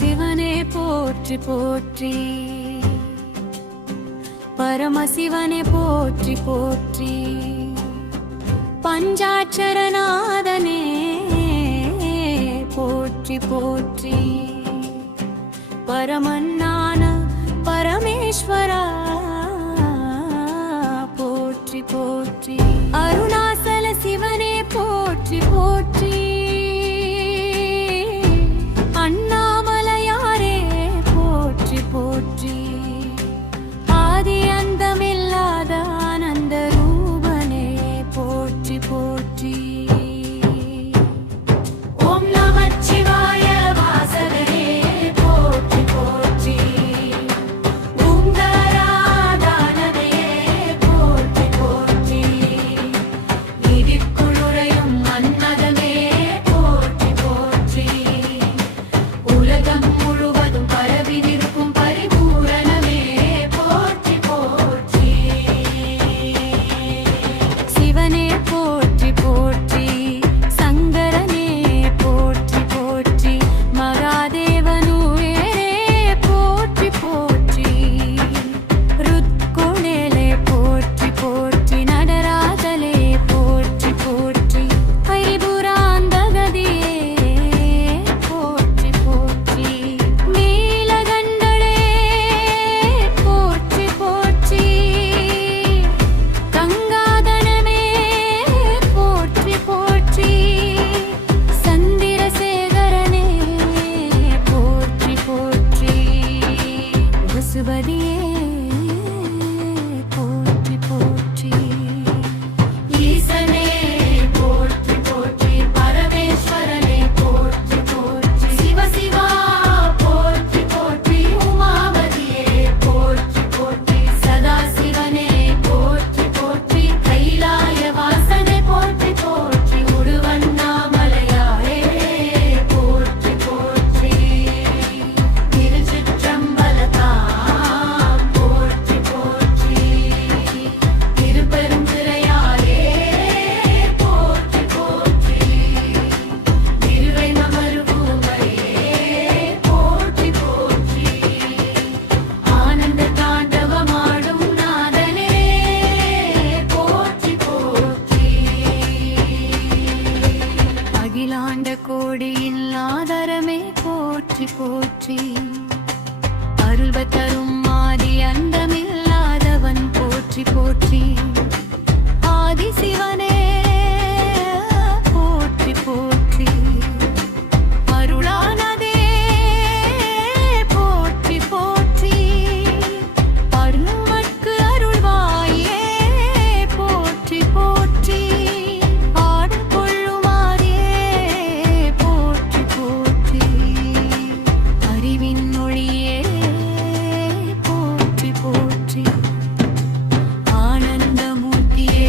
சிவனே போற்றி போற்றி, பரமசிவனே போற்றி போற்றி, பஞ்சாட்சரநாதனே போற்றி போற்றி, பரமன்னான பரமேஸ்வரா போற்றி போற்றி, அருணாசல சிவனே போற்றி போற்றி, அண்ணாமலையாரே போற்றி போற்றி, ஆதி அந்தமில்லாத ஆனந்த ரூபனே போற்றி போற்றி. ஓம் நமச்சிவாய வாசகனே போற்றி போற்றி, ஓம்காராதானமே போற்றி போற்றி, நிதிக்குளுரையும் மன்மதமே போற்றி போற்றி, உலகம் முழுவதும் பரவி நிற்கும் பரிபூரணமே போற்றி போற்றி. சிவனே போற்றி போற்றி, சங்கரனே போற்றி போற்றி, மகாதேவனுவே போற்றி போற்றி, ருத்குணேலே போற்றி போற்றி, நடராஜலே போற்றி போற்றி, பரிபுராந்தகதியே போற்றி போற்றி, நீலகண்டளே போற்றி போற்றி, கங்காதனமே போற்றி போற்றி, சந்திரசேகரனே போற்றி போற்றி, வசுபதியே போற்றி போற்றி, ஈசனே போற்றி போற்றி, பரமேஸ்வரனே போற்றி போற்றி, சிவசிவா போற்றி போற்றி, உமாபதியே போற்றி போற்றி, சதாசிவனே போற்றி போற்றி, கைலாய வாசனே போற்றி போற்றி, உடுவண்ணாமலையாரே போற்றி போற்றி, திருச்சிற்றம்பலத்தாம் போற்றி போற்றி, திருப்பெருந்துறையாரே போற்றி போற்றி, திருவெண்ணமருகூரையே போற்றி போற்றி, ஆனந்த தாண்டவமாடும் நாதனே போற்றி போற்றி, அகிலாண்ட கோடியின் ஆதரமே போற்றி போற்றி, அருள்வ தரும் ஆதி அந்தமில்லாதவன் போற்றி போற்றி, ஆதி சிவனே போற்றி போற்றி, அருளானதே போற்றி போற்றி, அருள்மட்கு அருள்வாயே போற்றி போற்றி, ஆடல் கொள்ளுமாறே போற்றி போற்றி, அறிவின் ஒளியே போற்றி போற்றி, ஆனந்தமூர்த்தியே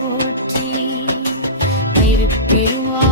போற்றி திருப்பெருவா